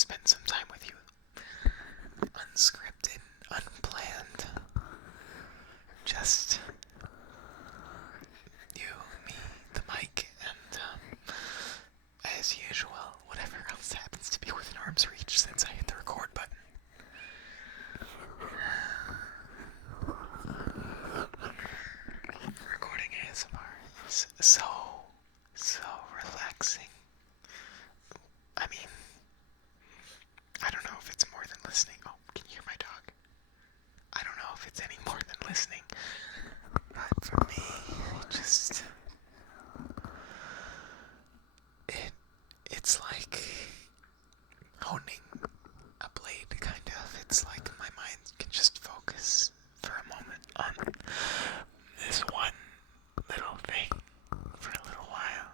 spend some time with you. Unscripted, unplanned. Just you, me, the mic, and as usual, whatever else happens to be within arm's reach since I hit the record button. Recording ASMR is so relaxing. I mean, I don't know if it's more than listening. Oh, can you hear my dog? I don't know if it's any more than listening. But for me, it's like honing a blade, kind of. It's like my mind can just focus for a moment on this one little thing for a little while.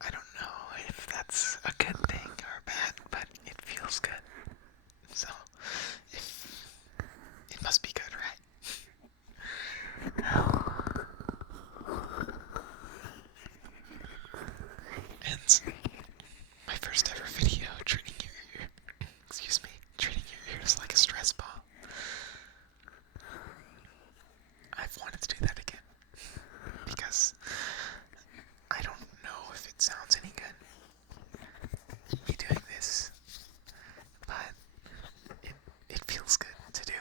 I don't know if that's a good thing or bad, but it feels good. So, it must be good, right? And my first ever video treating your ears like a stress ball. I've wanted to do that again because I don't know if it sounds any good, me doing this, but it feels good to do.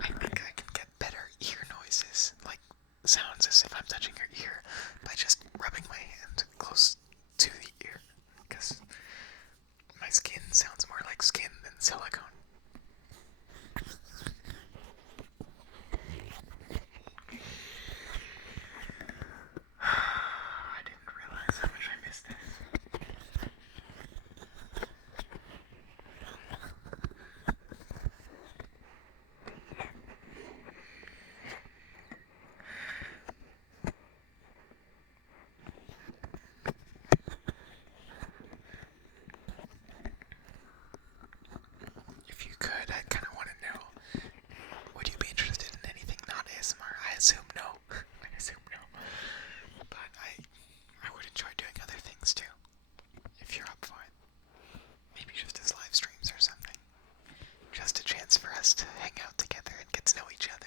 I think I can get better ear noises, like sounds as if I'm touching your ear, by just rubbing my hand close to the ear, because my skin sounds more like skin than silicone. I didn't realize how much I missed this. If you could, I kind of want to know, would you be interested in anything not ASMR? I assume no. But I would enjoy doing other things too, if you're up for it. Maybe just as live streams or something. Just a chance for us to hang out together and get to know each other.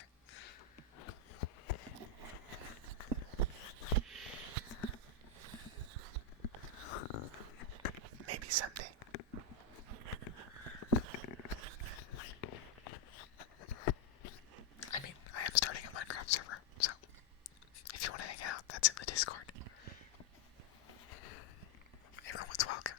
Maybe someday. I mean, I am starting a Minecraft server, so if you want to hang out, that's in the Discord. Everyone's welcome.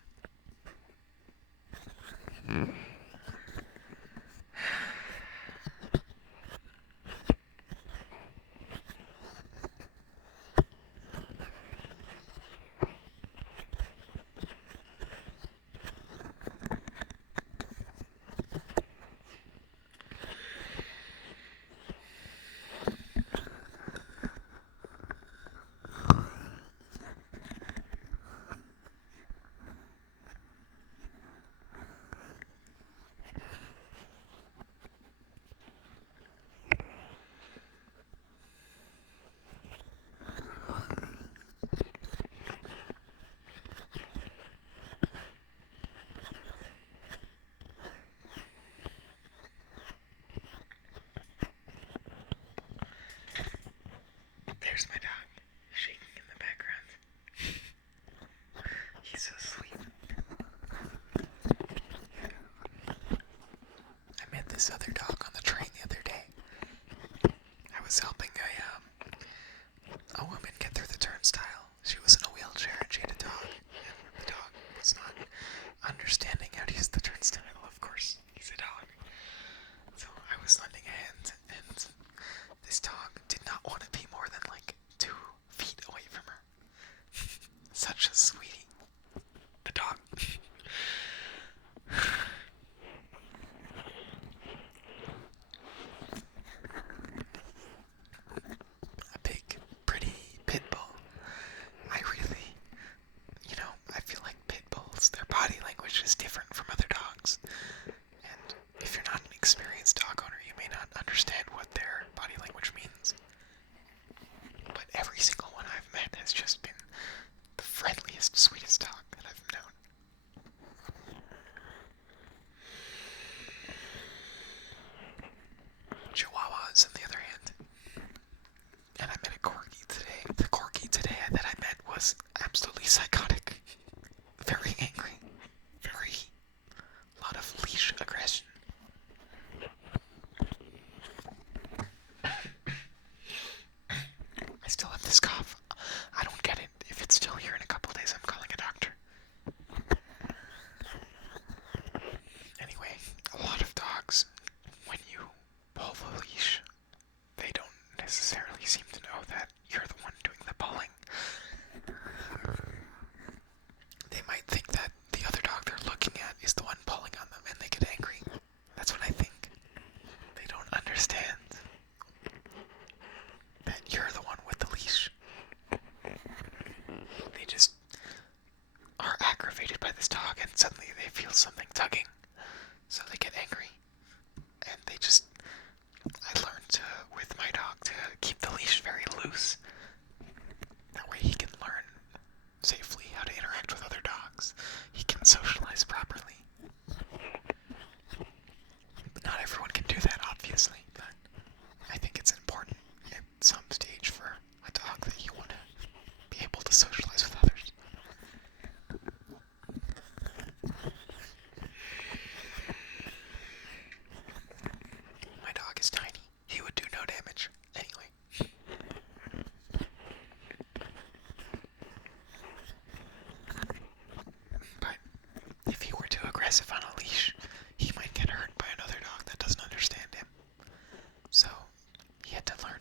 There's my dog, shaking in the background. He's asleep. I met this other dog on the train the other day. I was helping a woman get through the turnstile. She was in a wheelchair and she had a dog, and the dog was not understanding how to use the turnstile. Of course, he's a dog. So I was lending a hand, and this dog did not want to be more than like 2 feet away from her. Such a sweetie. The dog. A big, pretty pit bull. I really, I feel like pit bulls, their body language is different from other dogs. And if you're not an experienced dog owner, you may not understand what their body language means. has just been the friendliest, sweetest dog that I've known. Chihuahuas, on the other hand. And I met a corgi today. The corgi today that I met was absolutely psychotic. Very angry. Very... lot of leash aggression. I still have this cough. I don't get it. If it's still here in a couple days, I'm calling a doctor. Anyway, a lot of dogs, when you pull the leash, they don't necessarily seem to know that you're the one doing the pulling. They might think that the other dog they're looking at is the one pulling on them, and they get angry. That's what I think. They don't understand that you're the one with the leash. They just are aggravated by this dog, and suddenly they feel something tugging, so they get angry. And they just... I learned to, with my dog, to keep the leash very loose. That way he can learn safely how to interact with other dogs. He can socialize properly. But not everyone can do that, obviously, but I think it's important at some stage for a dog that you want to be able to socialize with others. My dog is tiny. He would do no damage. Anyway. But if he were too aggressive on a leash, he might get hurt by another dog that doesn't understand him. So, he had to learn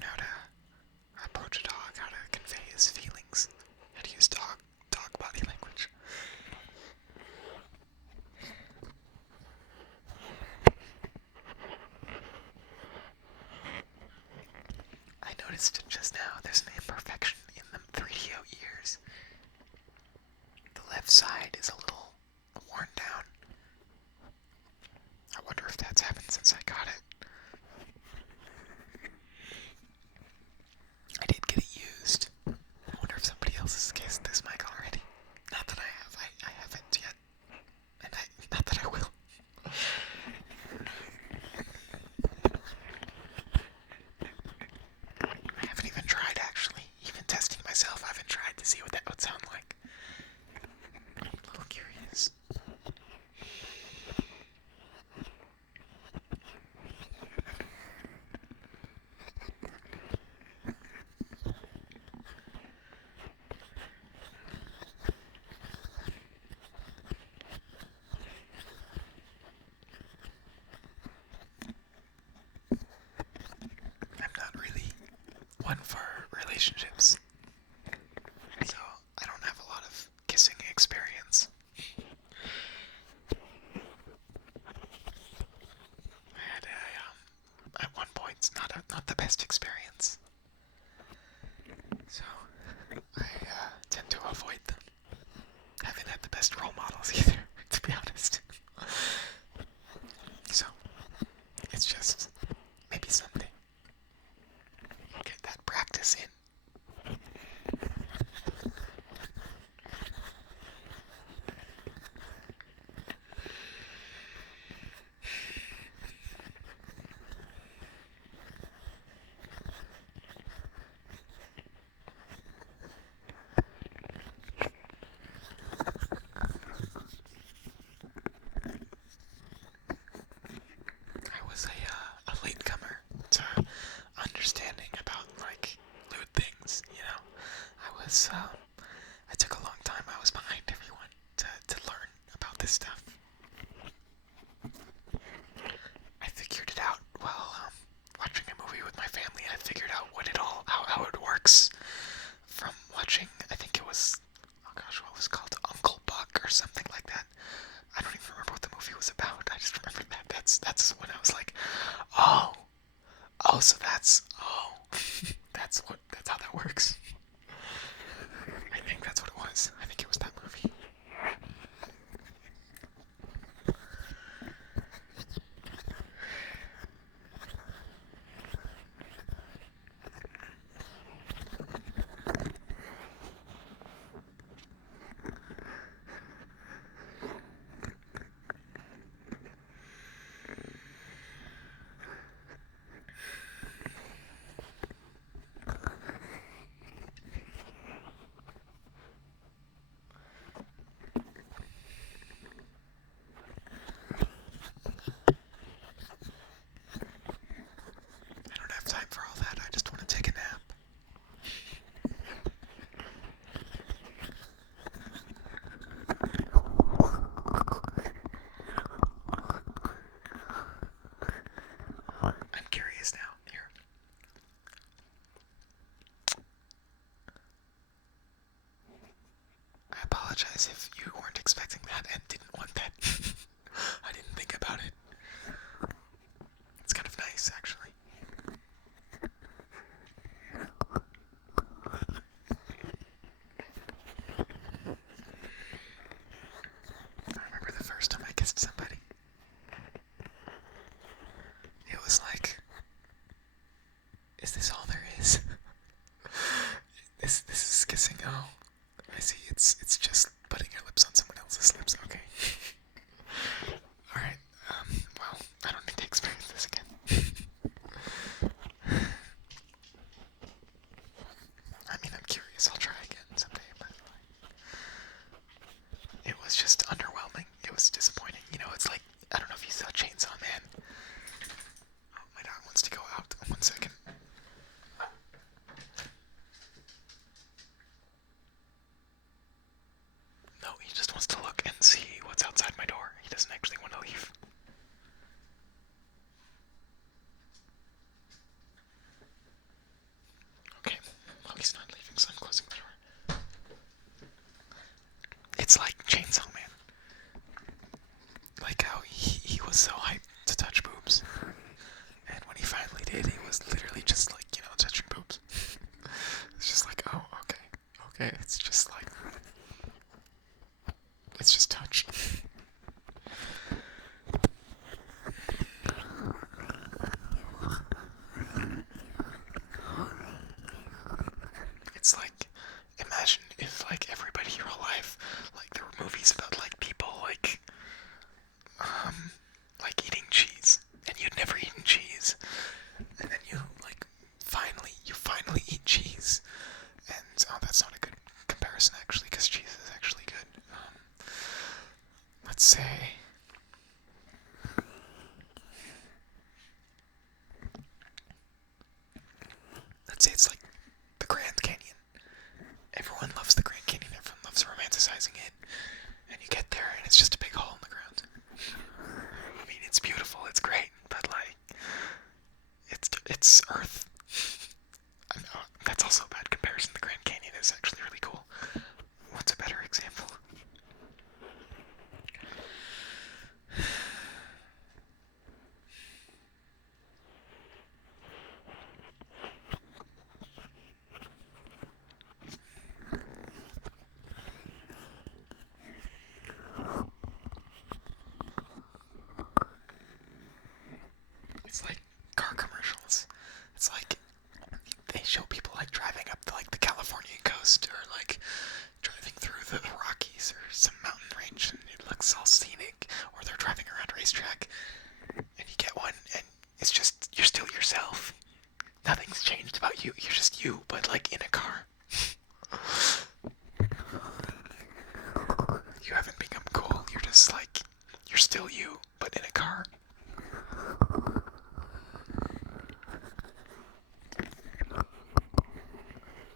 how to approach a dog, how to convey his feelings, how to use dog body language. I noticed just now there's an imperfection in the 3DO ears. The left side is a little worn down. I wonder if that's happened since I got it. I did get it used. I wonder if somebody else has guessed this mic already. Not that I have. I haven't yet. And not that I will. I haven't even tried, actually. Even testing myself, I haven't tried to see what that would sound like. I'm a little curious. I'm not really one for relationships, so I don't have a lot of kissing experience. I had at one point, not the best experience, so I tend to avoid them. Haven't had the best role models either, to be honest. So, it's just maybe someday get that practice in. I was a latecomer to understanding about, like, lewd things, you know? I took a long time. I was behind everyone to learn about this stuff. I figured it out while watching a movie with my family. I figured out how it works from watching, I think it was, oh gosh, what was it called? Uncle Buck or something like that. I don't even remember what the movie was about. I just remember that. That's when I was like, oh, so that's how that works. I think that's what it was. I think it was that movie. doesn't actually want to leave. Okay, well, he's not leaving, so I'm closing the door. It's like Chainsaw Man. Like how he was so hyped to touch boobs. And when he finally did, it was literally just like, touching boobs. It's just like, oh, okay. Okay, it's just like, it's just touch. It's like, imagine if like everybody in real life, like there were movies about like people like eating cheese, and you'd never eaten cheese, and then you finally eat cheese, and that's not a good comparison actually, because cheese is actually good. Let's say it's like the Grand Canyon. Everyone loves the Grand Canyon, everyone loves romanticizing it, and you get there and it's just a big hole in the ground. I mean, it's beautiful, it's great, but like, it's Earth. I know, that's also a bad comparison. The Grand Canyon is actually really cool. What's a better example? It's like car commercials. It's like they show people like driving up the California coast, or like driving through the Rockies or some mountain range, and it looks all scenic. Or they're driving around a racetrack, and you get one, and it's just you're still yourself. Nothing's changed about you. You're just you, but like in a car. You haven't become cool. You're just like you're still you, but in a car.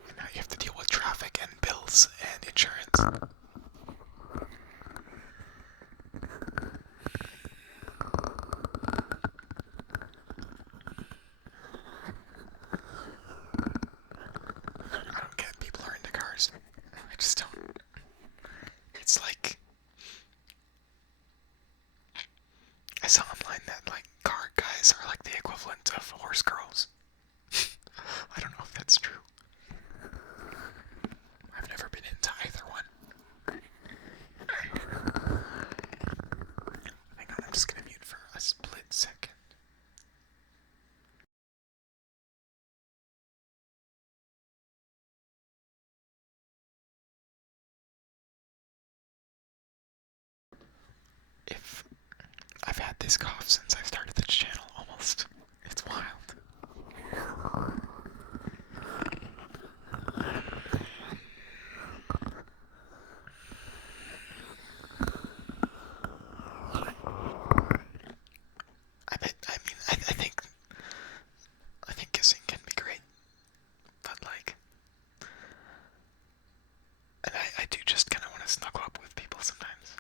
And now you have to deal with traffic and bills and insurance. I don't get people are into cars. I just don't. It's like I saw online that like car guys are like the equivalent of horse girls. I don't know if that's true. I've never been into either one. Hang on, I'm just gonna mute for a split second. If I've had this cough since I started this channel, almost. It's wild. I think kissing can be great, but like, and I do just kind of want to snuggle up with people sometimes.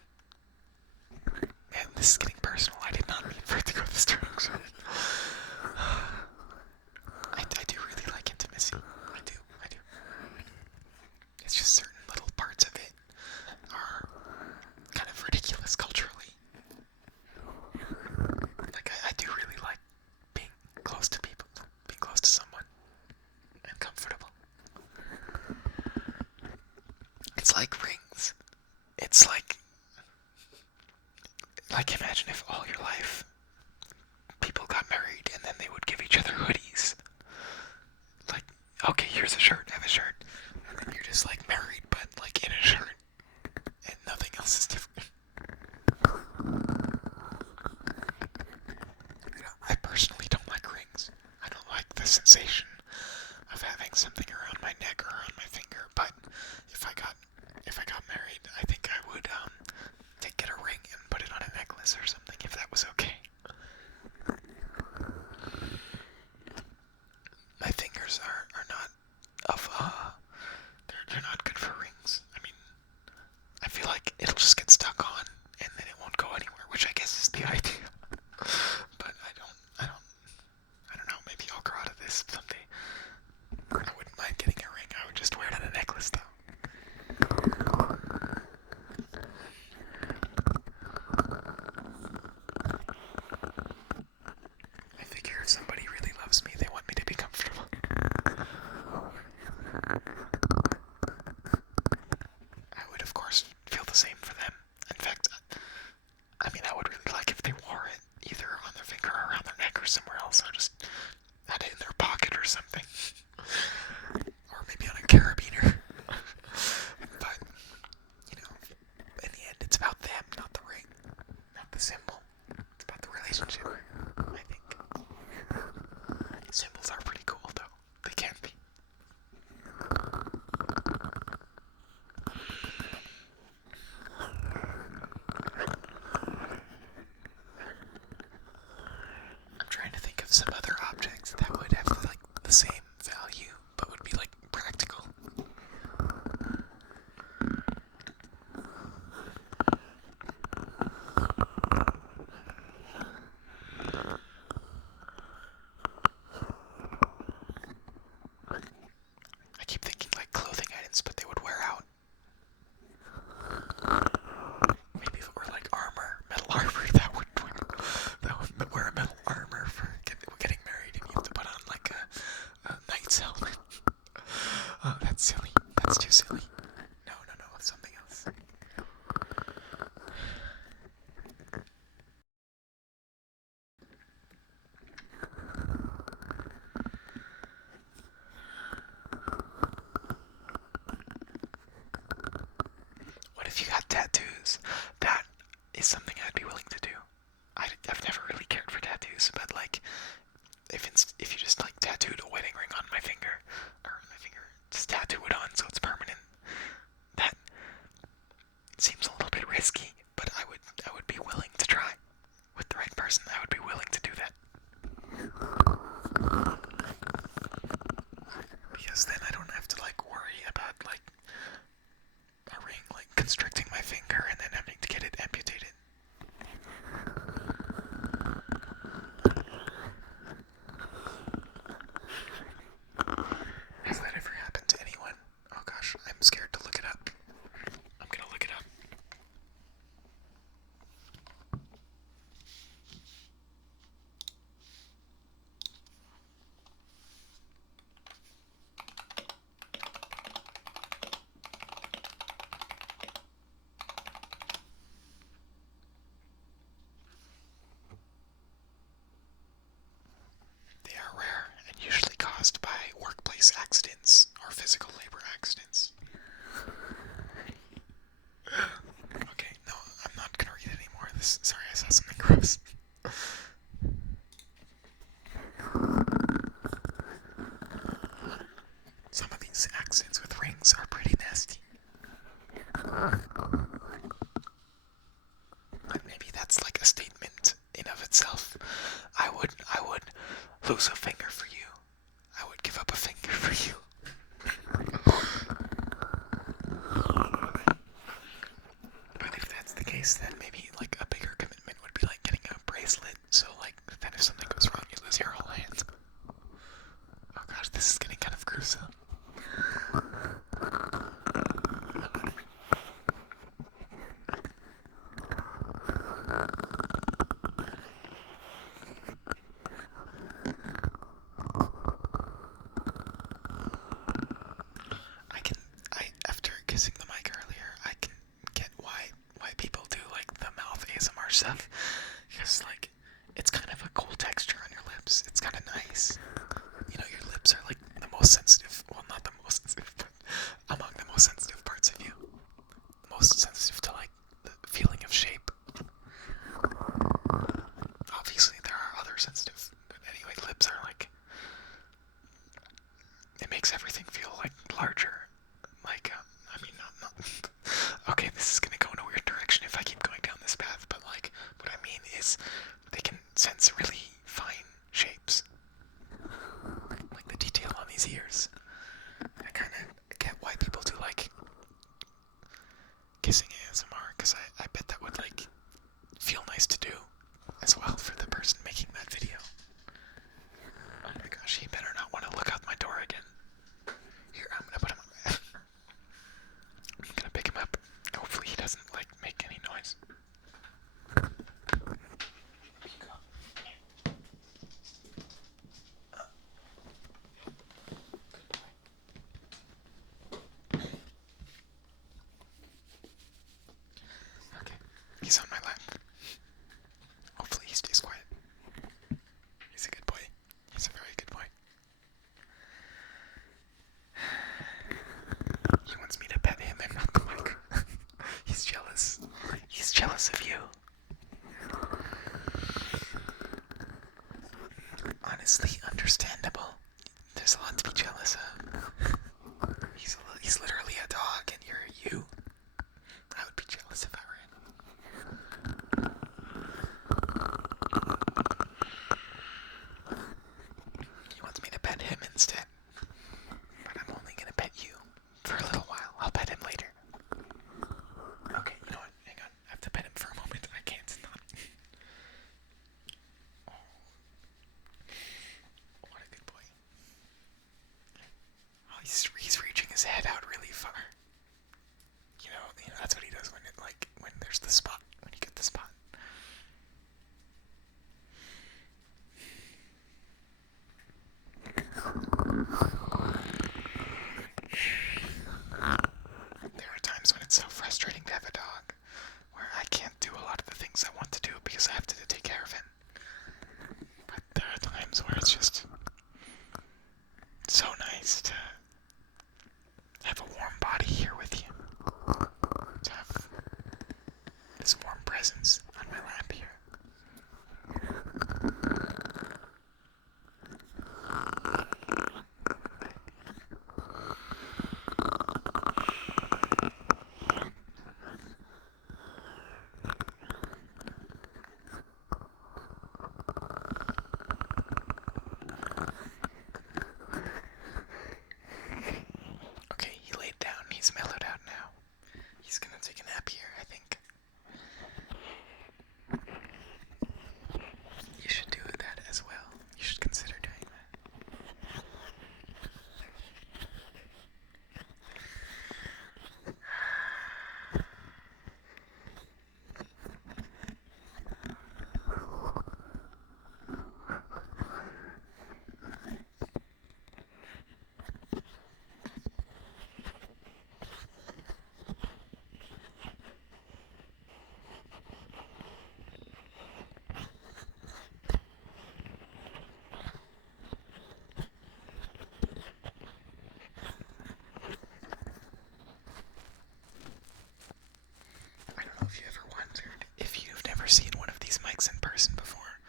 Man, this is getting personal. I did not mean for it to go this direction. I do really like intimacy. I do. It's just certain little parts of it are kind of ridiculous culturally. Like, I do really like being close to people, being close to someone, and comfortable. It's like rings. It's like imagine if all your life people got married and then they would give each other hoodies. Like, okay, here's a shirt, have a shirt. And then you're just like married, but like in a shirt. And nothing else is different. I personally don't like rings. I don't like the sensation of having something around my neck or on my finger, but if I got married, I think I would get a ring and put it on a necklace or something, if that was okay. My fingers are not of they're not good for rings. I mean, I feel like it'll just get stuck on and then it won't go anywhere, which relationship, I think. Symbols are pretty cool, though. They can be. I'm trying to think of some other objects that would have like the same value, but would be like practical. I keep thinking like clothing items, but they would wear out. Maybe if it were like armor, metal armor, that would wear a metal armor for getting married, and you have to put on like a knight's helmet. Oh, that's silly. That's too silly. No, something else. What if you got tattoos? That is something I'd be willing to do. I've never really cared for tattoos, but like, if you just like tattooed a wedding ring on my finger, just tattoo it on so it's permanent. That seems a little bit risky, but I would be willing to try. With the right person, I would be willing to do that. Because then I don't have to like worry about like a ring like constricting my finger and then having to get it amputated. Has that ever happened to anyone? Oh gosh, I'm scared to look it up. I'm gonna look it up. They are rare and usually caused by workplace accidents or physical labor accidents. Okay, no, I'm not gonna read it anymore. Sorry, I saw something gross. Some of these accidents with rings are pretty nasty. But maybe that's like a statement in of itself. I would lose a finger for you. I would give up a finger for you. But if that's the case, then maybe like a bigger commitment would be like getting a bracelet. So like then if something goes wrong, you lose your whole hand. Oh gosh, this is getting kind of gruesome. After kissing the mic earlier, I can get why people do like the mouth ASMR stuff. Because like, it's kind of a cool texture on your lips. It's kind of nice. You know, your lips are like the most sensitive, well not the most sensitive, but among the most sensitive parts of you. Most sensitive to like the feeling of shape. Obviously there are other sensitive, but anyway, lips are like, it makes everything feel like larger. Like, not. Okay, this is gonna go in a weird direction if I keep going down this path, but like, what I mean is, they can sense really fine shapes. Like the detail on these ears. I kinda get why people do like kissing ASMR, because I bet that would like feel nice to do as well for the person making that video. Oh my gosh, he better not want to look out my door again. Here, I'm gonna put him on. I'm gonna pick him up. Hopefully he doesn't like make any noise. Here you go. honestly understandable. There's a lot to be jealous of. He's literally a dog, and you're you. I would be jealous if I were him. He wants me to pet him instead, but I'm only gonna pet you for a little while. I'll pet him later. Okay, you know what? Hang on. I have to pet him for a moment. I can't stop. Oh, what a good boy. Oh, he's reaching his head out really far. You know, that's what he does when there's the spot, when you get the spot. There are times when it's so frustrating to have a dog, where I can't do a lot of the things I want to do because I have to take care of him. But there are times where it's just so nice to have a warm body here with you. To have this warm presence on my lap here. Okay, he laid down. He's mellowed out now. He's gonna take a nap here, I think. You should do that as well. You should consider doing that. I don't know if you ever wondered if you've never seen one of these mics in person before,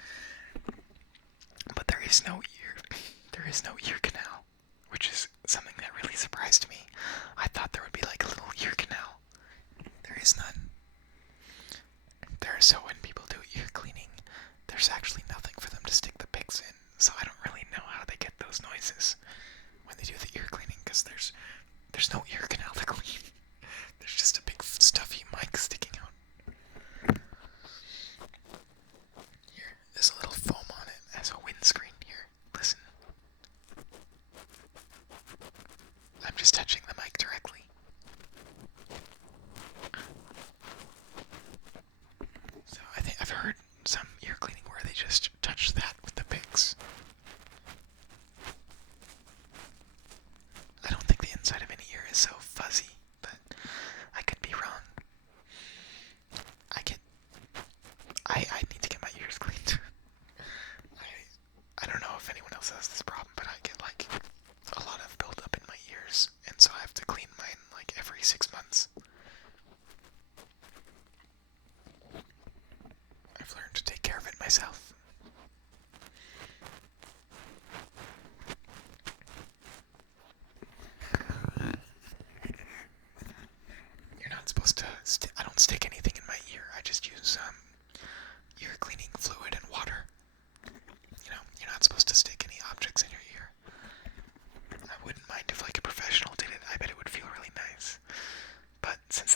but there is no ear canal, which is something that really surprised me. I thought there would be like a little ear canal. There is none. So when people do ear cleaning, there's actually nothing for them to stick the picks in, so I don't really know how they get those noises when they do the ear cleaning, because there's no ear canal to clean. There's just a big stuffy mic sticking out. Here, there's a little foam on it as a windscreen here. Listen. I'm just touching the mic directly. So I think I've heard some ear cleaning where they just touch that with the picks. I don't think the inside of an ear is so fuzzy, but I could be wrong. I need to get my ears cleaned. I don't know if anyone else has this problem, but I get like a lot of buildup in my ears, and so I have to clean mine like every 6 months. I've learned to take care of it myself. You're not supposed to. I don't stick anything in my ear. I just use ear cleaning fluid and water. You know, you're not supposed to stick any objects in your ear. I wouldn't mind if like a professional did it. I bet it would feel really nice. But since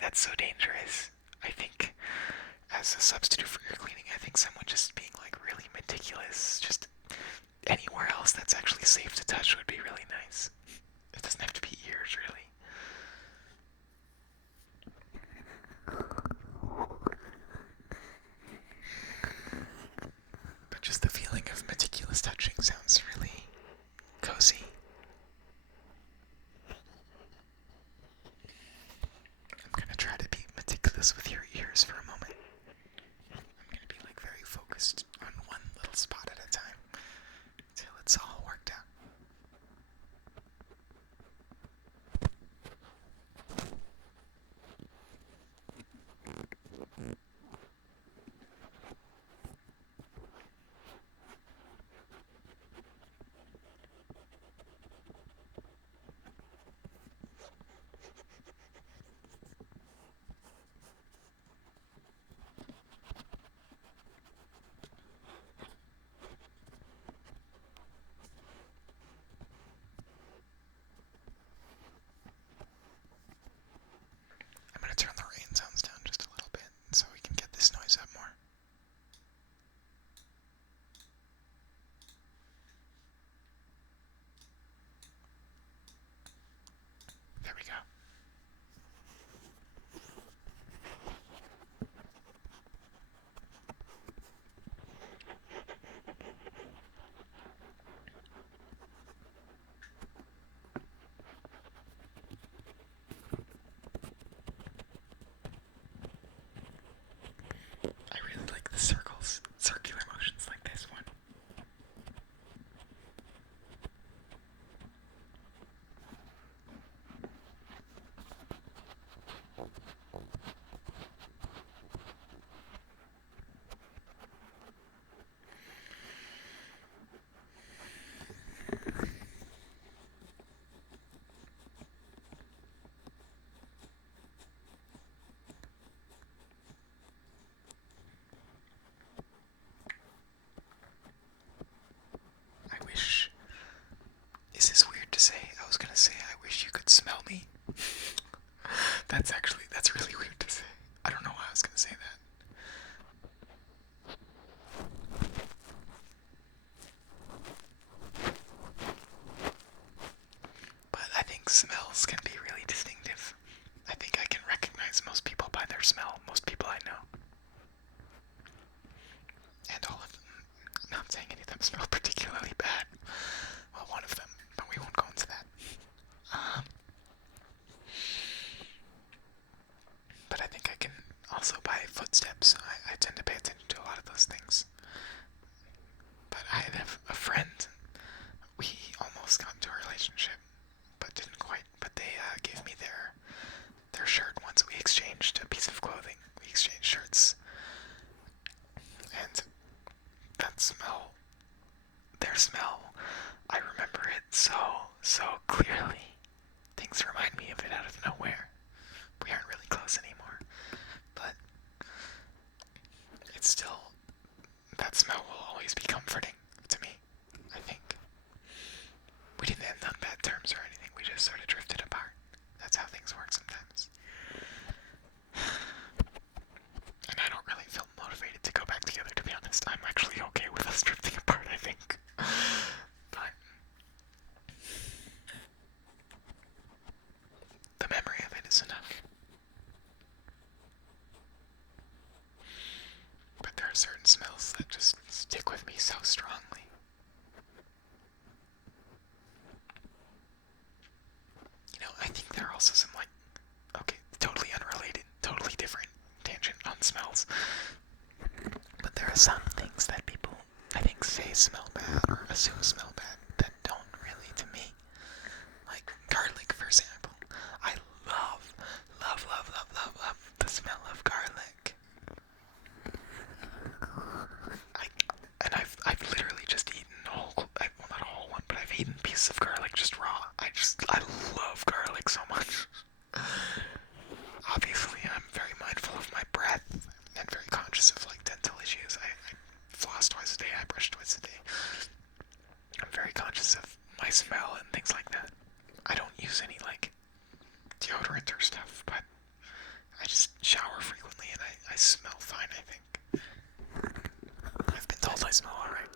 that's so dangerous, I think as a substitute for ear cleaning, I think someone just being like really meticulous, just anywhere else that's actually safe to touch would be really nice. It doesn't have to be ears, really. But just the feeling of meticulous touching sounds really cozy. I'm gonna try to be meticulous with your ears for a moment. I'm gonna be like very focused on one little spot at a time until it's all worked out. smells can be really distinctive. I think I can recognize most people by their smell, most people I know. And all of them. I'm not saying any of them smell particularly bad. Well, one of them, but we won't go into that. But I think I can also by footsteps. I tend to pay attention to a lot of those things. But I have a friend. We almost got into a relationship, but didn't quite. But they gave me their shirt once. We exchanged a piece of clothing. We exchanged shirts. And that smell, their smell, I remember it so clearly. Things remind me of it out of nowhere. We aren't really close anymore, but it's still, that smell will always be comforting to me, I think. We didn't end on bad terms or anything, we just sort of drifted apart. That's how things work sometimes. And I don't really feel motivated to go back together, to be honest. I'm actually okay with us drifting apart, I think. But the memory of it is enough. But there are certain smells that just stick with me so strongly. You know, I think there are also some, like, okay, totally unrelated, totally different tangent on smells. But there are some things that people, I think, say smell bad or assume smell bad that don't really to me. Like garlic, for example. I love the smell of garlic. I've literally just eaten well, not a whole one, but I've eaten pieces of garlic just raw. I love garlic so much. Obviously, I'm very mindful of my breath and very conscious of, like, dental issues. I floss twice a day, I brush twice a day. I'm very conscious of my smell and things like that. I don't use any, like, deodorant or stuff, but I just shower frequently and I smell fine, I think. I've been told I smell alright.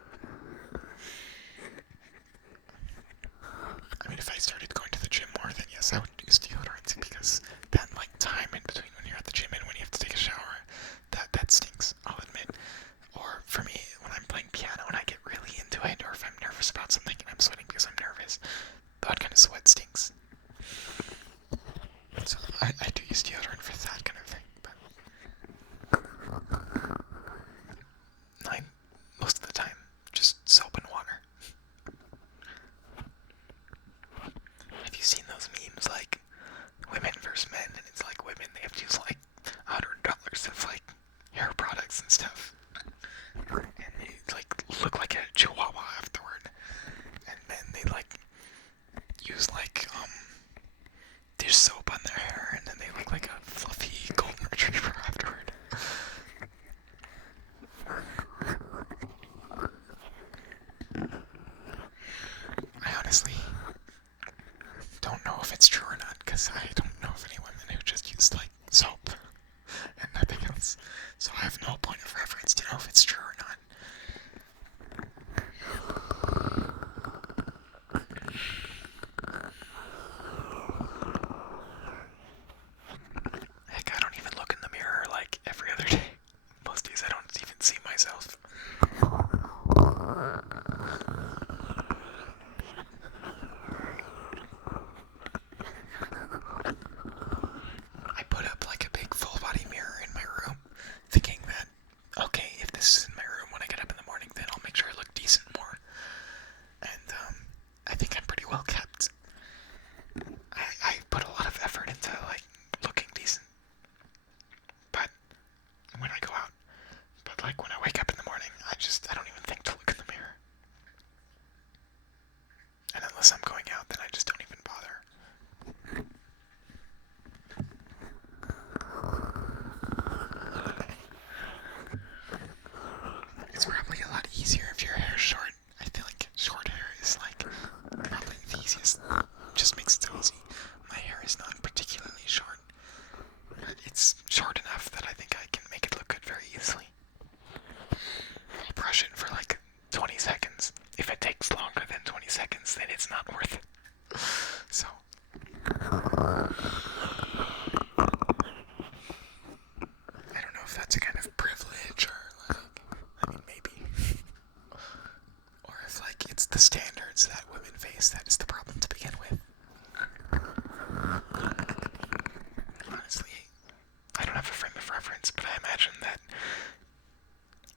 I mean, if I started going to the gym more, then yes, I would use deodorant, because that, like, time in between when you're at the gym and when you have to take a shower, that stinks, I'll admit. Or for me, when I'm playing piano and I get really into it, or if I'm nervous about something and I'm sweating because I'm nervous, that kind of sweat stinks. So I do use deodorant for that kind of thing, but most of the time, just soap and water. Have you seen those memes, like, women versus men, and it's like women, they have to use, like, $100 of, like, hair products and stuff, and they, like, look like a chihuahua afterward, and then they, like, use, like, dish soap on their hair, and then they look like a fluffy golden retriever afterward. I honestly don't know if it's true or not, because I don't know of any women who just use, like, soap and nothing else. So I have no point of reference to know if it's true or not. Heck, I don't even look in the mirror, like, every other day. Most days I don't even see myself. the standards that women face that is the problem to begin with. Honestly, I don't have a frame of reference, but I imagine that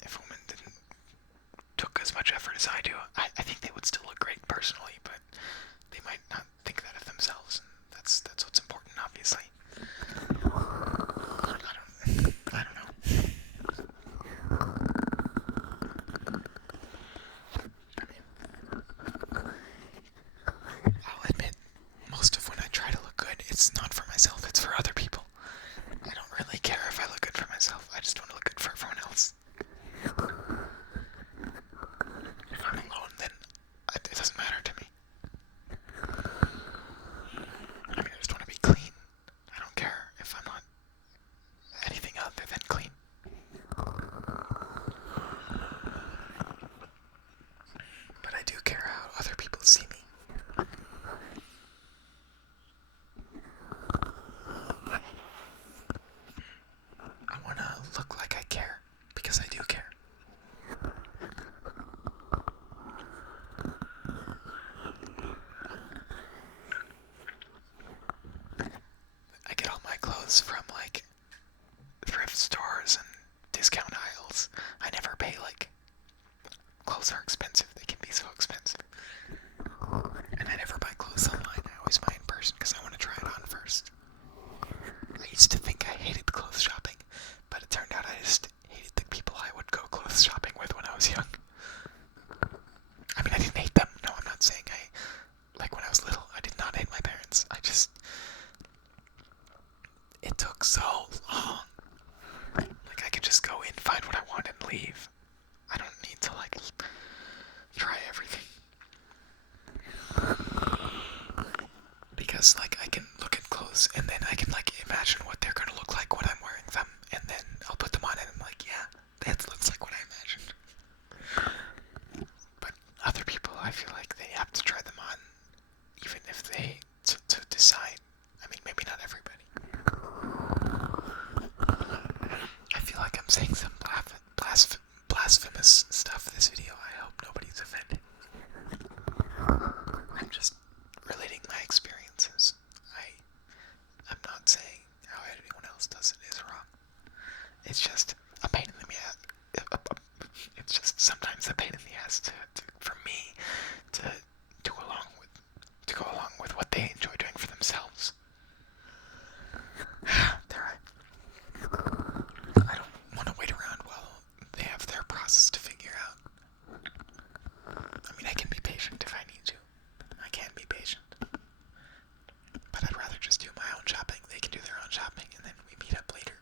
if women didn't took as much effort as I do, I think they would still look great personally, but they might not think that of themselves. That's what's important, obviously. I don't know. I mean, I'll admit, most of when I try to look good, it's not for myself, it's for other people. I don't really care if I look good for myself, I just want to look good for everyone else. If I'm alone, then it doesn't matter to me. I mean, I just want to be clean. I don't care if I'm not anything other than clean. But I do care how other people see me. I want to look like I care, because I do care. I get all my clothes from, like, thrift stores and discount aisles. I never pay, like, clothes are expensive. They can be so expensive. And I never buy clothes online. I always buy in person because I want to try it on first. I used to think I hated clothes shopping, but it turned out I just hated the people I would go clothes shopping with when I was young. I mean, I didn't hate them. No, I'm not saying like when I was little, I did not hate my parents. It took so long. Like, I could just go in, find what I want, and leave. I don't need to, like, try everything. Because, like, I can look at clothes, and then I can, like, imagine what they're gonna look like when I'm wearing them, and then I'll put them on, and I'm like, yeah, that looks like what I imagined. But other people, I feel like they have to try them on, even if they, to decide. I mean, maybe not everybody. I feel like I'm saying some blasphemous stuff this video. I hope nobody's offended. I'm just relating my experiences. I'm not saying how anyone else does it is wrong. It's just a pain in the ass. It's just sometimes a pain in the ass for me to go along with what they enjoy doing for themselves. I don't want to wait around while they have their process to figure out. I mean, I can be patient if I need to. I can be patient. But I'd rather just do my own shopping. They can do their own shopping, and then we meet up later.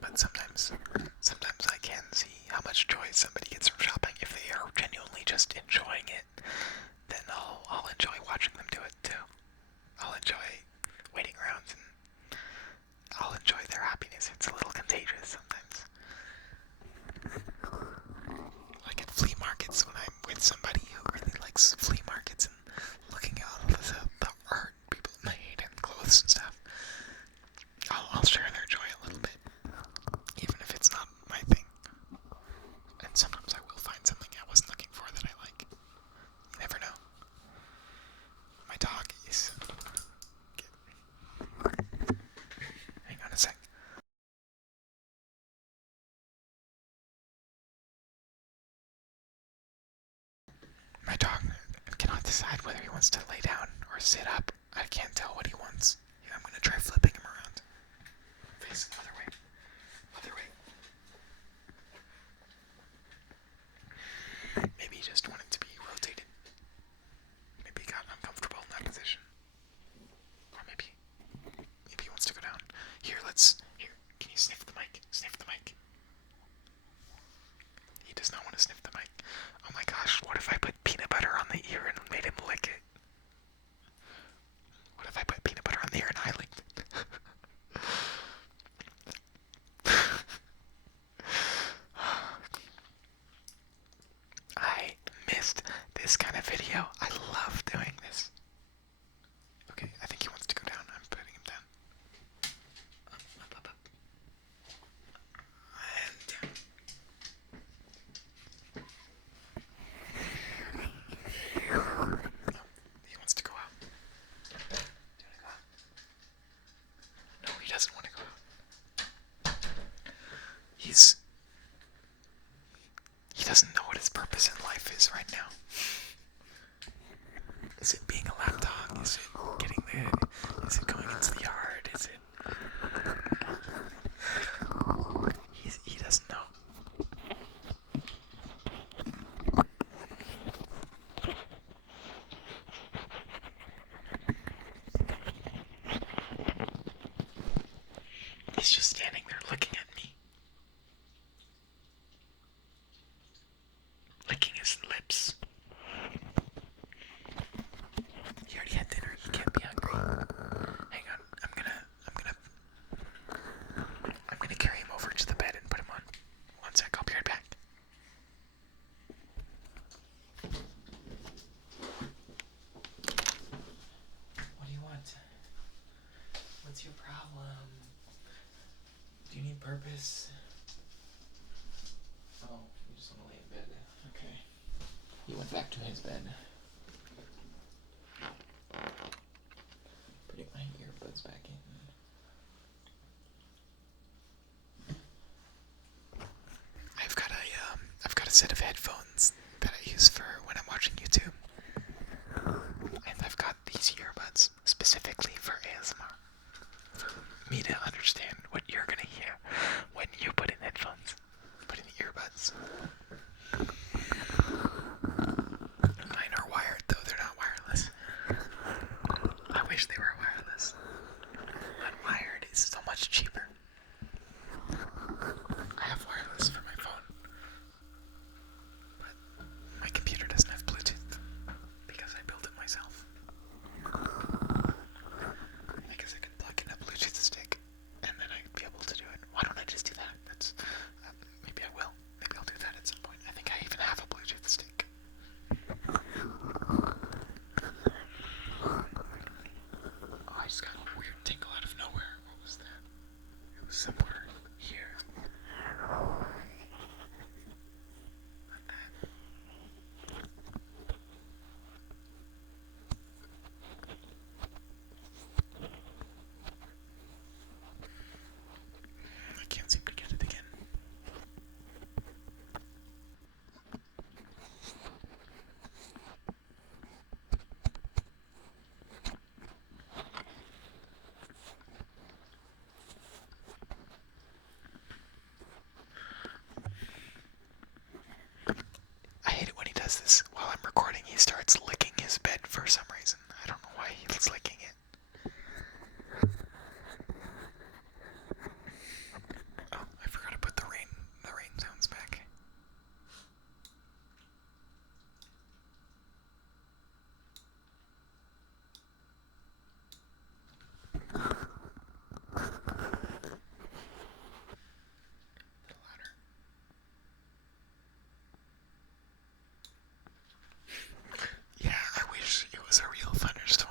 But sometimes I can see how much joy somebody gets from shopping. If they are genuinely just enjoying it, then I'll enjoy watching them do it too. I'll enjoy waiting around, and I'll enjoy their happiness. It's a little contagious sometimes. Like at flea markets, when I'm with somebody who really likes flea markets and looking at all of the art people made and clothes and stuff, I'll share their joy a little bit, even if it's not my thing. And sometimes I will find something I wasn't looking for that I like. You never know. My dog is... Hang on a sec. My dog cannot decide whether he wants to lay down or sit up. I can't tell what he wants. I'm gonna try flipping him around. Face the other way. Other way. Maybe he just wanted to be rotated. Maybe he got uncomfortable in that position. Or maybe he wants to go down. Here, can you sniff the mic? Sniff the mic. He does not want to sniff the mic. Oh my gosh, what if I put peanut butter on the ear and made him lick it? What if I put peanut butter on the ear and I licked it? I missed this kind of video. I love doing this. purpose right now? Is it being a lapdog? Is it getting the... Is it going into the yard? Is it... He doesn't know. He's just standing there looking at me. Licking his lips. He already had dinner. He can't be hungry. Hang on. I'm gonna carry him over to the bed and put him on. One sec. I'll be right back. What do you want? What's your problem? Do you need purpose? Oh, you just want to lay in bed. Okay. He went back to his bed. Putting my earbuds back in. I've got a set of headphones that I use for when I'm watching YouTube. And I've got these earbuds specifically for ASMR. For me to understand what you're gonna hear when you put in headphones. Put in the earbuds. Mine are wired though, they're not wireless. I wish they were wireless. Unwired is so much cheaper. I have wireless for my phone. But my computer doesn't have Bluetooth because I built it myself. I guess I could plug in a Bluetooth stick and then I'd be able to do it. Why don't I just do that? That's maybe I will. Maybe I'll do that at some point. I think I even have a Bluetooth stick. Oh, I just got a weird tinkle out of nowhere. What was that? It was somewhere here. Not that. I can't seem to get it again. I hate it when he does this. While I'm recording, he starts licking his bed for some reason. I don't know why he's licking it. Oh, I forgot to put the rain sounds back. A little louder. Yeah, I wish it was a real thunderstorm.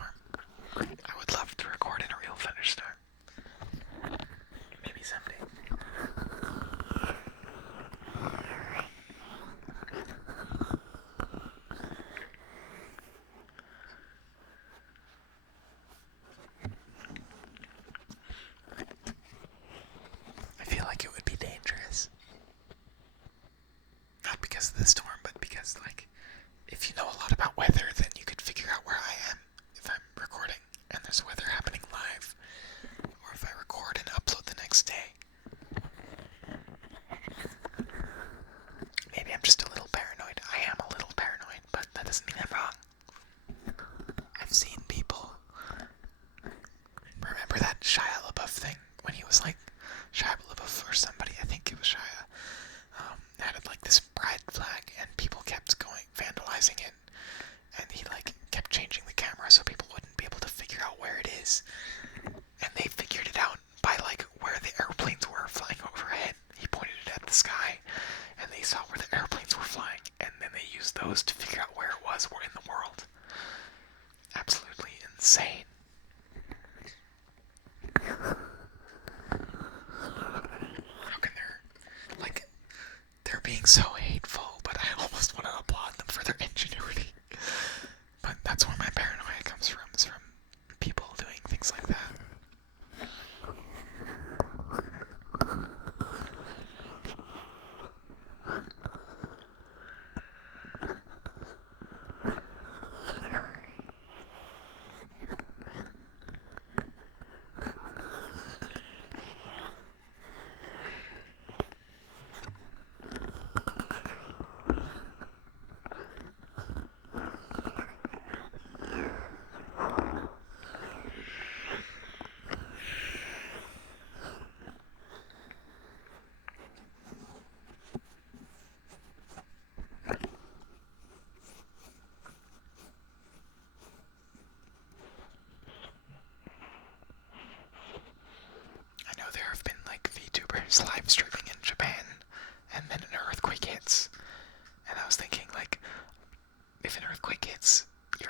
I would love to record in a real thunderstorm. Maybe someday. I feel like it would be dangerous. Not because of the storm, but because, like, if you know a lot about weather, then you could figure out where I am if I'm recording and there's weather happening live, or if I record and upload the next day. Maybe I'm just a little paranoid. I am a little paranoid, but that doesn't mean I'm wrong. I've seen people. Remember that Shia LaBeouf thing when he was like Shia LaBeouf or somebody? I think it was Shia. Had like this pride flag, and people kept going vandalizing it, and he like kept changing the camera so people wouldn't be able to figure out where it is. And they figured it out by like where the airplanes were flying overhead. He pointed it at the sky, and they saw where the airplanes were flying, and then they used those to figure out where it was in the world. Absolutely insane. How can they're being so hateful, but I almost want to applaud them for their ingenuity. But that's where my paranoia comes from, is from people doing things like that.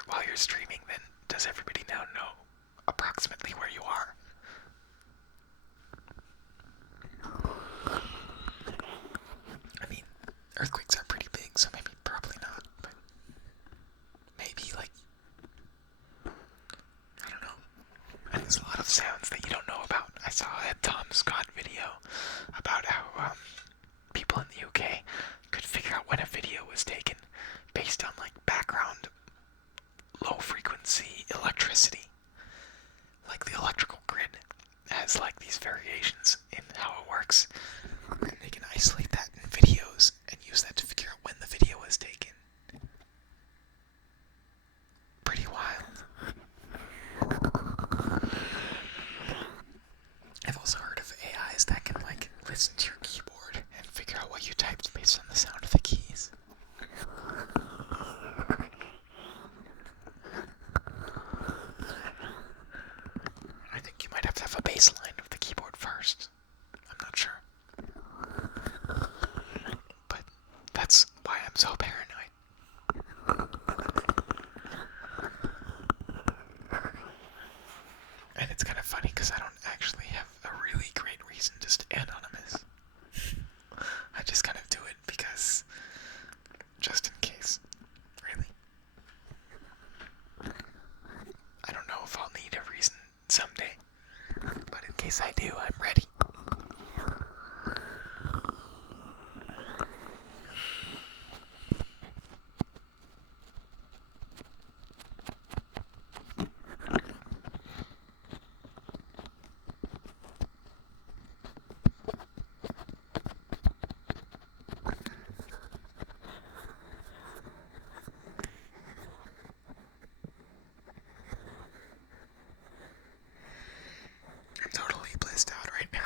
while you're streaming, then does everybody now know approximately where you are? I mean, earthquakes are pretty big, so maybe probably not, but maybe, like, I don't know. And there's a lot of sounds that you don't know about. I saw a Tom Scott video about how people in the UK could figure out when a video was taken based on, like, background low frequency electricity. Like, the electrical grid has, like, these variations in how it works. And they can isolate that in videos and use that to figure out when the video was taken. Pretty wild. I've also heard of AIs that can, like, listen to your keyboard and figure out what you typed based on the sound of the keys. I think you might have to have a baseline of the keyboard first. I'm not sure. But that's why I'm so paranoid. And it's kind of funny because I don't actually have a really great reason to stay anonymous. I just kind of do it because, just in case, really. I don't know if I'll need a reason someday, but in case I do, I'm ready. I'm totally blissed out right now.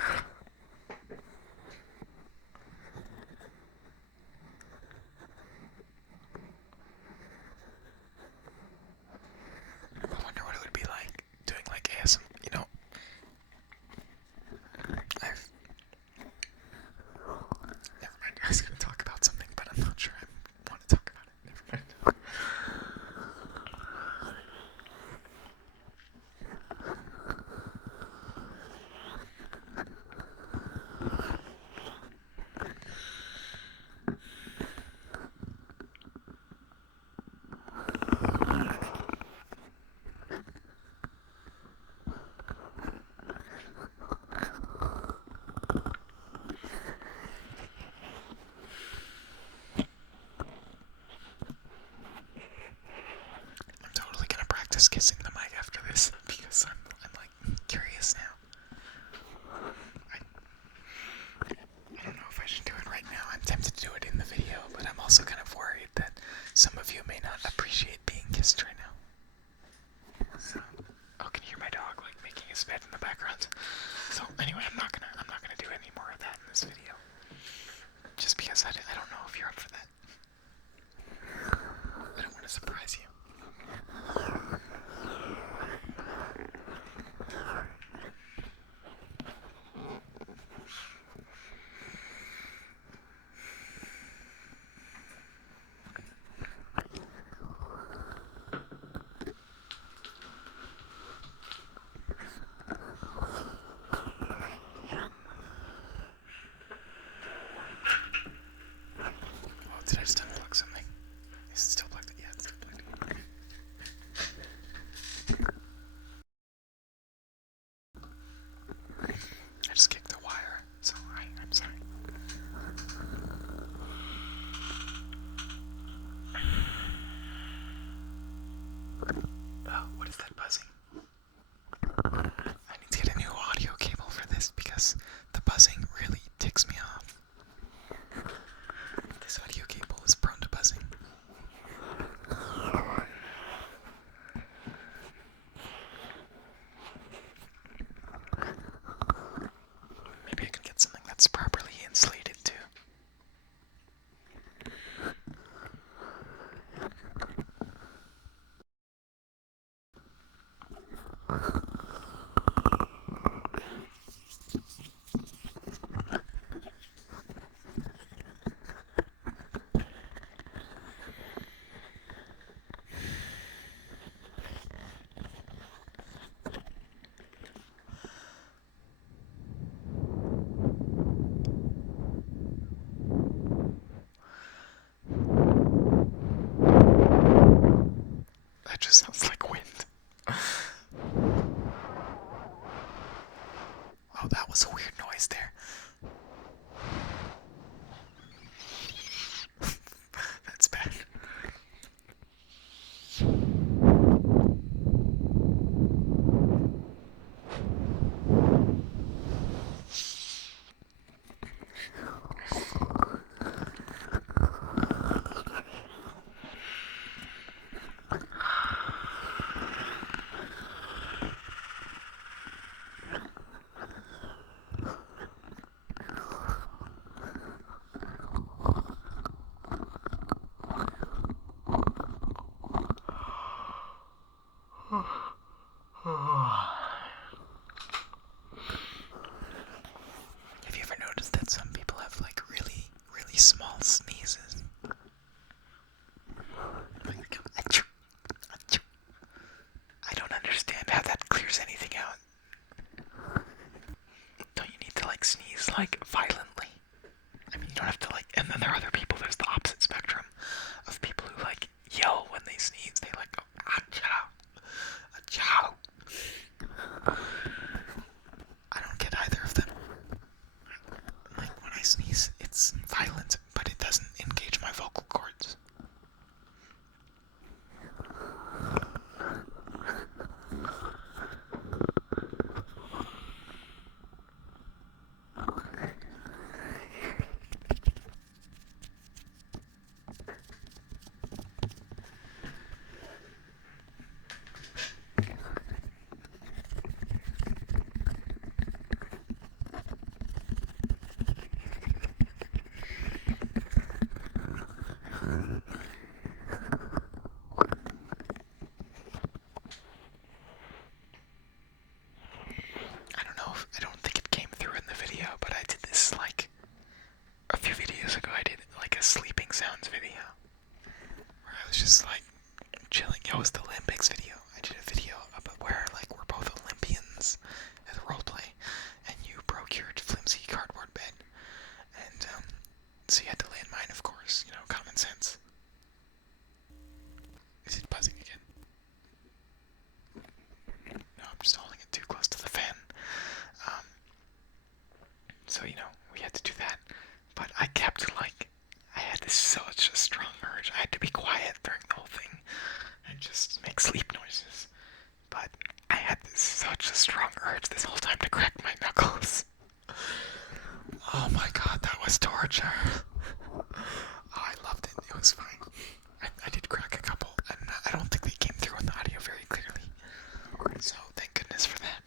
I wonder what it would be like doing like ASMR. You know, never mind. I was gonna talk about something, but I'm not sure I want to talk about it. Never mind. I'm totally gonna practice kissing the mic after this because I'm like curious now. I don't know if I should do it right now. I'm tempted to do it in the video, but I'm also kind of worried that some of you may not appreciate being kissed right now. So, oh, can you hear my dog like making his bed in the background? So anyway, I'm not gonna do any more of that in this video, just because I don't know if you're up for that. I don't want to surprise you. Oh, did I just unplug something? Is it still plugged in? Yeah, it's still plugged in. I just kicked the wire, so I'm sorry. Oh, what is that buzzing? I need to get a new audio cable for this because the buzzing really ticks me off. This audio cable is prone to buzzing. Maybe I can get something that's properly insulated too. chilling. It was the Olympics video. I did a video about where like we're both Olympians at the roleplay, and you broke your flimsy cardboard bed, and so you had to lay in mine, of course. You know, common sense. Is it buzzing again? No, I'm just holding it too close to the fan. So you know, we had to do that, but I had this such a strong urge. I had to be quiet during the whole thing and just make sleep noises. But I had such a strong urge this whole time to crack my knuckles. Oh my god, that was torture. Oh, I loved it. It was fine. I did crack a couple, and I don't think they came through on the audio very clearly. So thank goodness for that.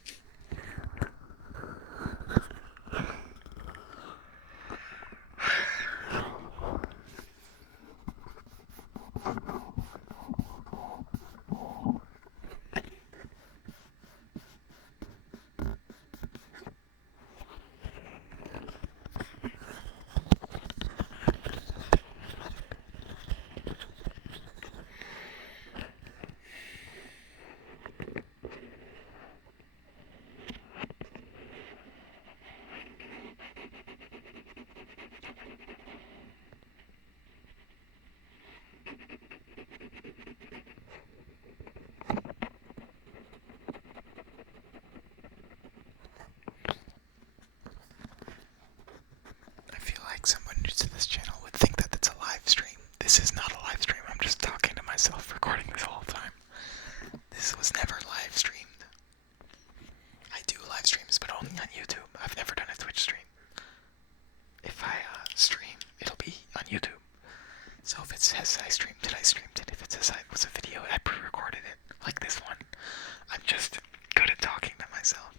Someone new to this channel would think that it's a live stream. This is not a live stream. I'm just talking to myself, recording this whole time. This was never live streamed. I do live streams, but only on YouTube. I've never done a Twitch stream. If I stream, it'll be on YouTube. So if it says I streamed it, I streamed it. If it says it was a video, I pre-recorded it, like this one. I'm just good at talking to myself.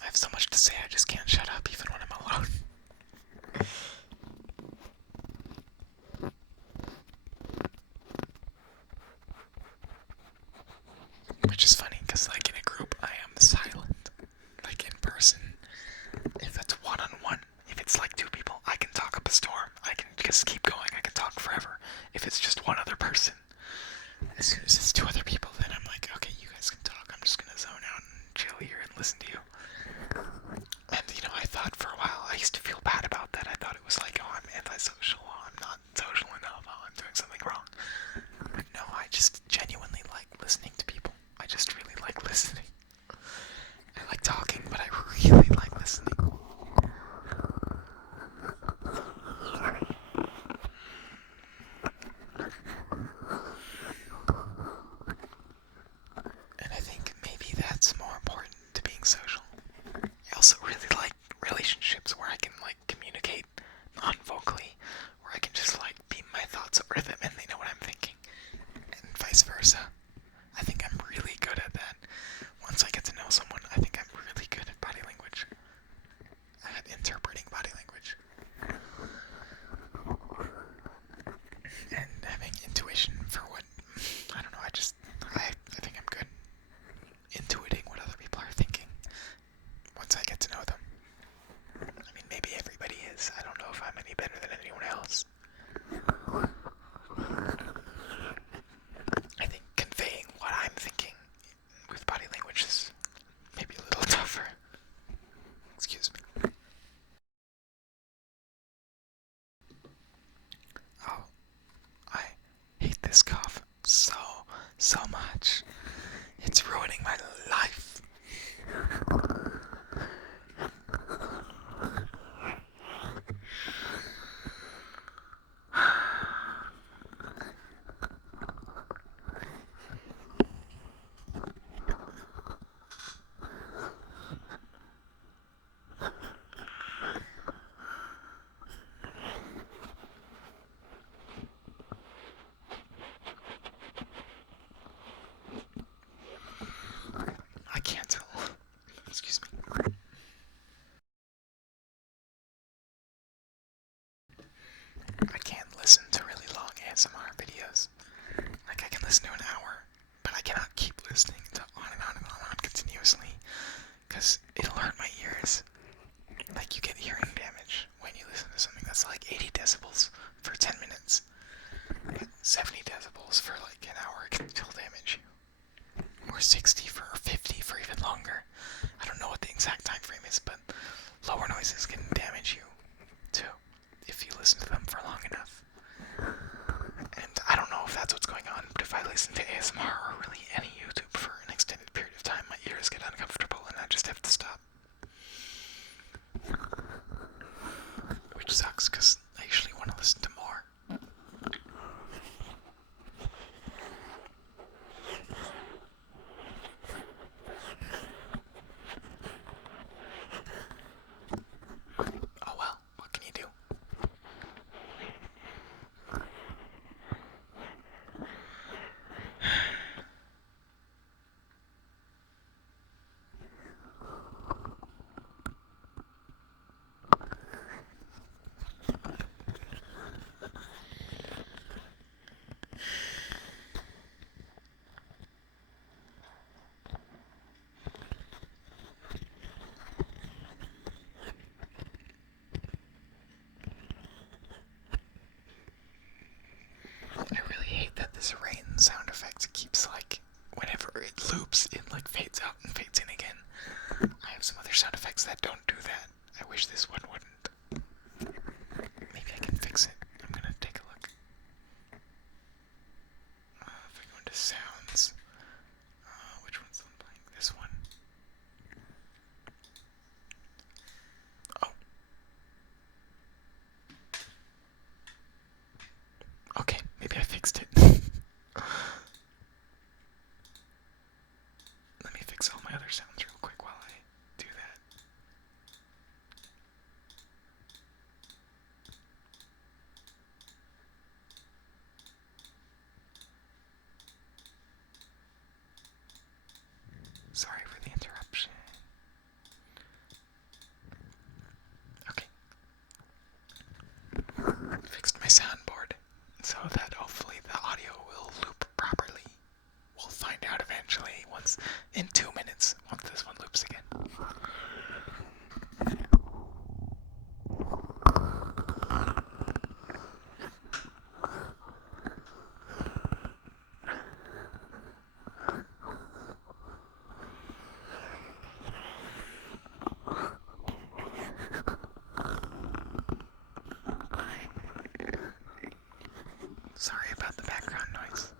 I have so much to say, I just can't shut up even when I'm alone. Which is funny, because like in a group, I am silent. Like in person, if it's one-on-one, if it's like two people, I can talk up a storm. I can just keep going, I can talk forever. If it's just one other person, as soon as it's two other people, then I'm like, okay, you guys can talk. I'm just gonna zone out and chill here and listen to you. And, you know, I thought for a while, I used to feel bad about that. I thought it was like, oh, I'm antisocial, oh, I'm not social enough, oh, I'm doing something wrong. But no, I just genuinely like listening to people. I just really like listening. I like talking, but I really like listening. And I think maybe that's more important to being social. I also really like relationships where I can like communicate non-vocally, where I can just like beam my thoughts over them and they know what I'm thinking, and vice versa. I think I'm really good at that. Once I get to know someone, I think I'm really good at body language, at interpreting body language, and having intuition for what, I don't know, I think I'm good intuiting what other people are thinking once I get to know them. I mean, maybe everybody is. I don't know if I'm any better than anyone else. I think conveying what I'm thinking with body language is maybe a little tougher. Excuse me. Oh, I hate this cough so much. It's ruining my life. I can't tell. Excuse me. I can't listen to really long ASMR videos. Like, I can listen to an hour, but I cannot keep listening to on and on and on continuously, because it'll hurt my ears. Like, you get hearing which sucks because I usually want to listen to more. Oh well, what can you do? I really hate that this rain sound effect keeps, like, whenever it loops, it, like, fades out and fades in again. I have some other sound effects that don't do that. I wish this one wouldn't. Maybe I can fix it. I'm gonna take a look. If I go into sounds, which one's the one playing? This one. Oh. Okay, maybe I fixed it. Let me fix all my other sounds real quick while I do that. Sorry for the interruption. Okay. Fixed my soundboard so that hopefully the audio will loop properly. We'll find out eventually in 2 minutes once this one loops again. Sorry about the background noise.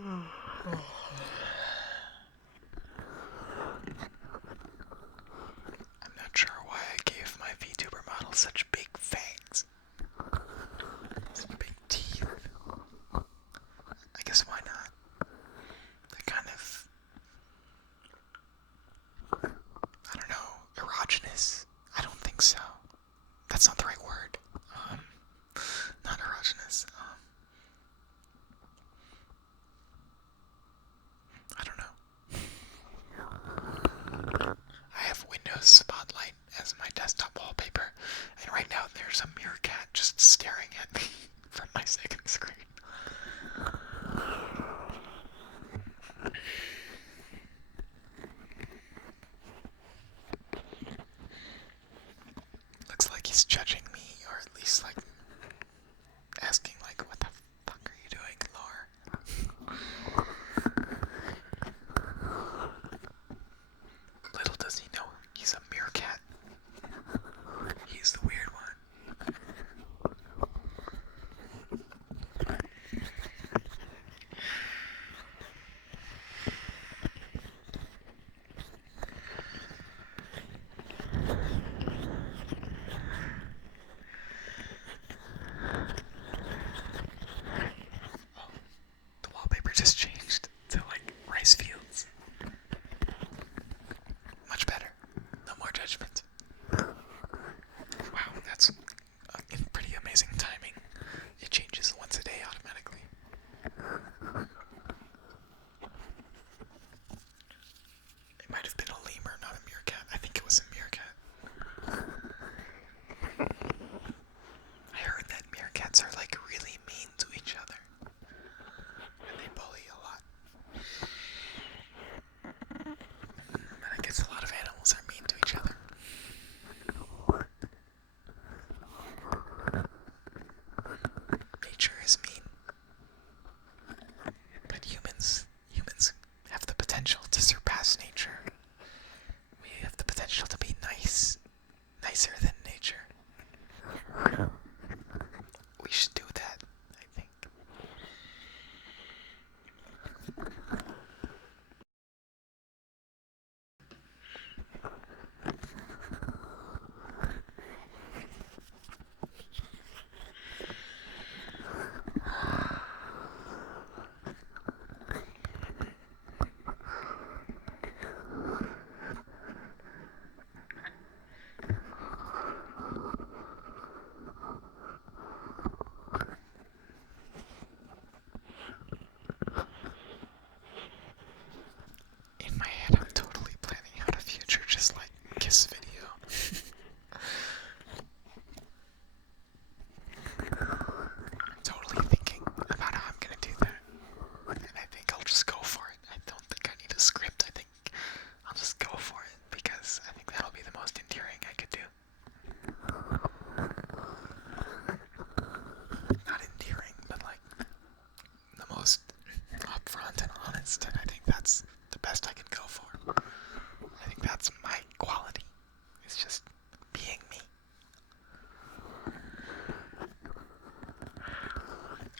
I'm not sure why I gave my Vtuber model such big fangs. Such big teeth. I guess why not? They're kind of, I don't know, erogenous. I don't think so. That's not the right word. Not erogenous. I don't know. I have Windows Spotlight as my desktop wallpaper, and right now there's a meerkat just staring at me from my second screen. Looks like he's judging me, or at least like asking like, what the fuck are you doing, Lore? Little does he know he's a meerkat. He's the weird one. The wallpaper just changed to like rice fields. Much better. No more judgment. Wow, that's pretty amazing timing. It changes once a day automatically. It might have been a lemur, not a meerkat. I think it was a meerkat. I heard that meerkats are like really mean to each other. And they bully a lot. And I guess a lot of animals are mean to each other. Nature is mean. But humans have the potential to surpass nature. We have the potential to be nicer than nature. We should do that, I think. In my head, I'm totally planning out a future just like kiss video. I'm totally thinking about how I'm gonna do that. And I think I'll just go for it. I don't think I need a script. I think I'll just go for it because I think that'll be the most endearing I could do. Not endearing, but like the most upfront and honest, and I think that's the best I can go for. I think that's my quality. It's just being me.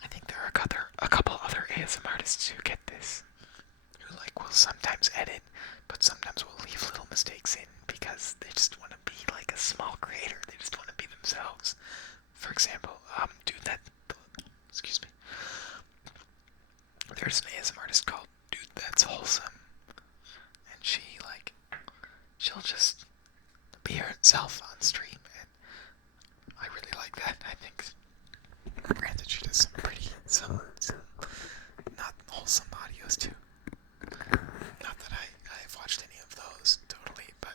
I think there are a couple other ASM artists who get this, who like will sometimes edit, but sometimes will leave little mistakes in because they just want to be like a small creator. They just want to be themselves. For example, excuse me. There's an ASM artist called Dude That's Wholesome, and she'll just be herself on stream, and I really like that. I think, granted, she does some not wholesome audios too. Not that I've watched any of those totally, but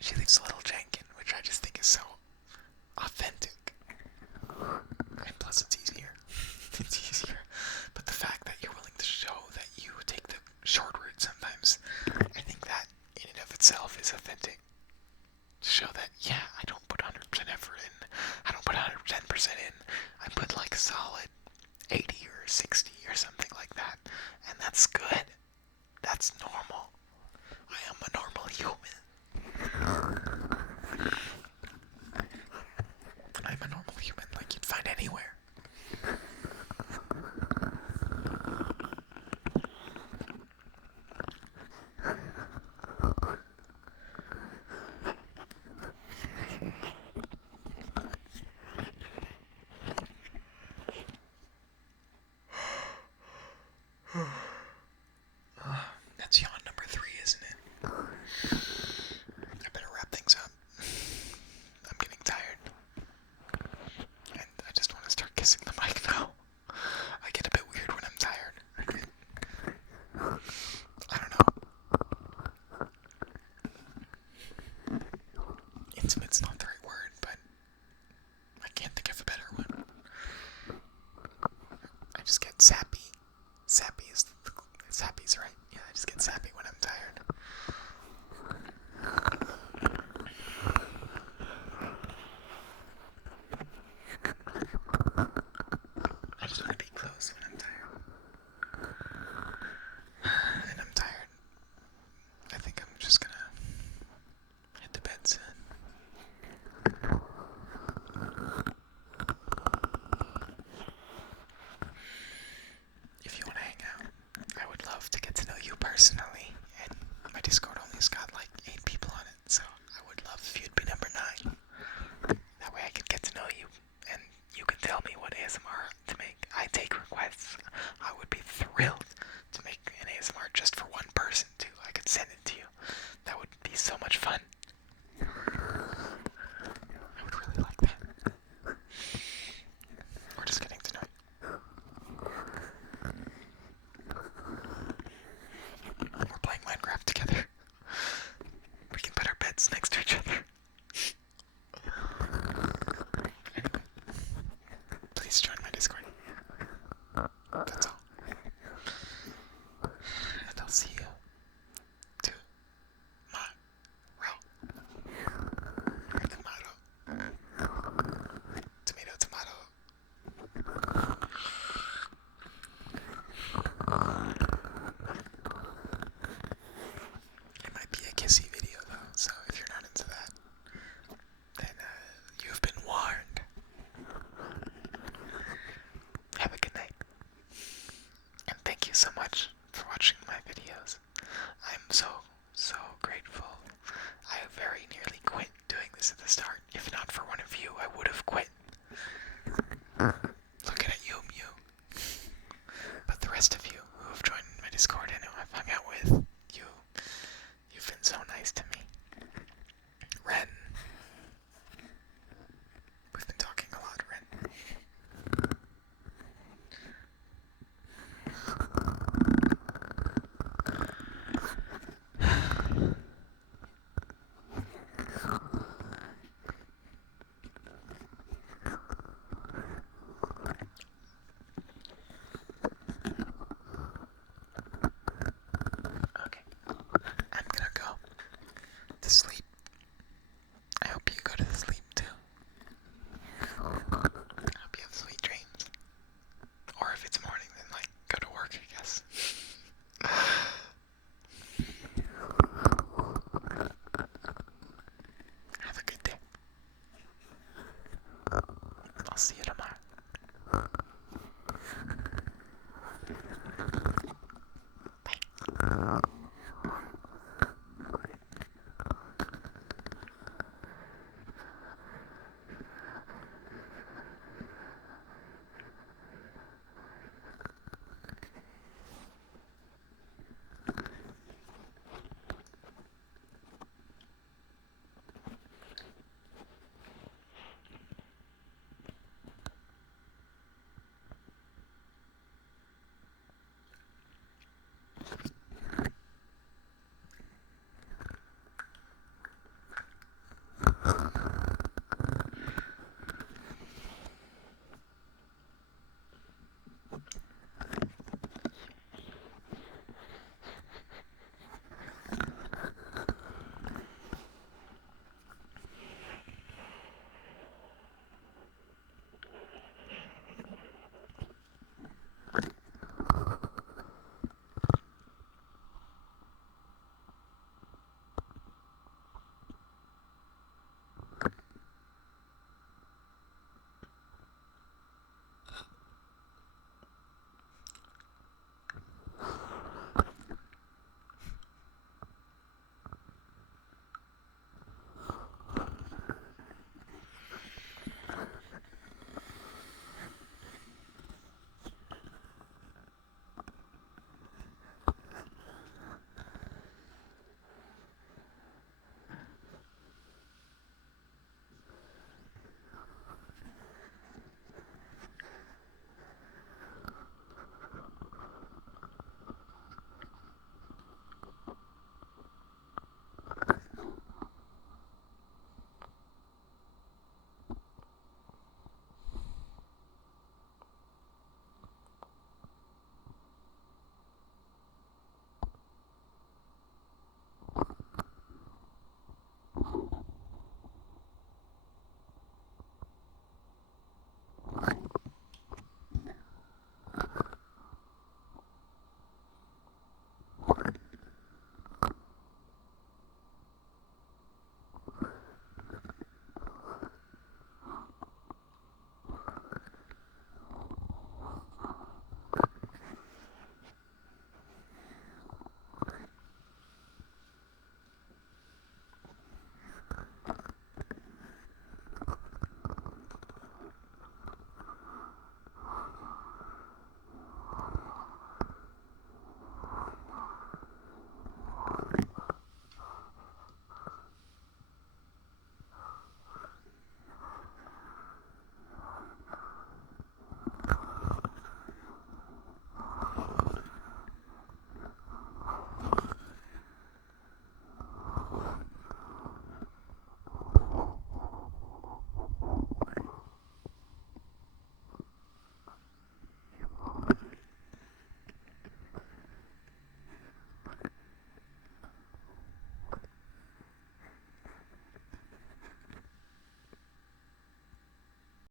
she leaves a little jank in, which I just think is so authentic. And plus attention.